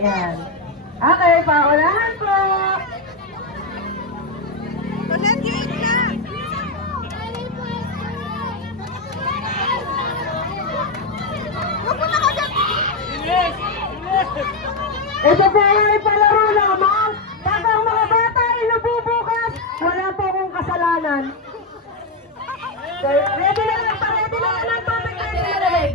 Yan. Okay, paunahan po. Nag-gate na! Huwag mo na ka dyan! Ito po ay palaro lamang. Pag ang mga bata ay nabubukas, wala po akong kasalanan. So, ready na lang pa, ready na lang ang tubig, ready na lang.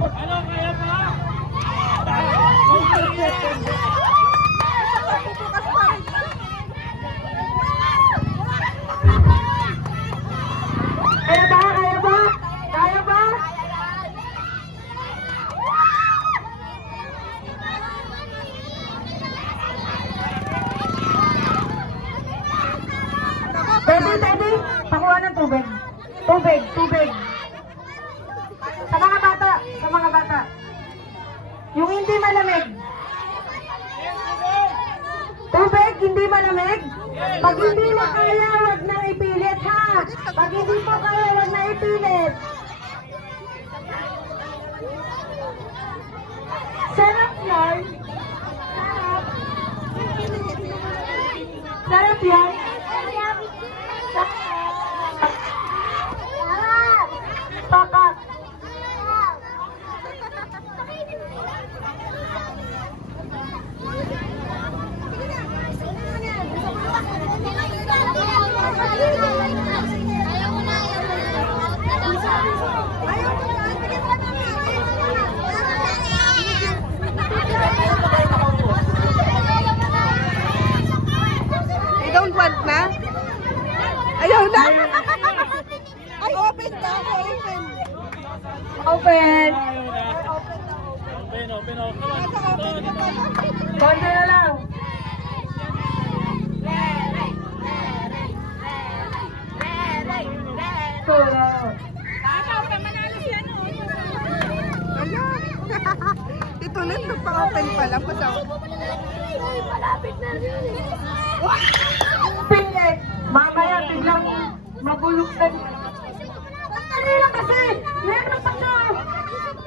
Ano kaya pa? Kaya ba? Kaya ba? Kaya ba? Baby, baby, pakuha ng tubig. Tubig, tubig. Sa mga bata, sa mga bata. Yung hindi malamig. Tubig, hindi malamig. Pag hindi mo kaya, wag na ipilit, ha? Pag hindi mo kaya, wag na ipilit. Sarap yan. Sarap. Sarap yan. Pakak. You don't want na? Ayaw na? Ay, open na. Open. Open. Open. Nasa open ka pa. Konti na lang. Kuya. Ala. Ito na, nagpa-open pa lang. Pilit. Mamaya biglang mabulok na. Kanina kasi, meron pa siya.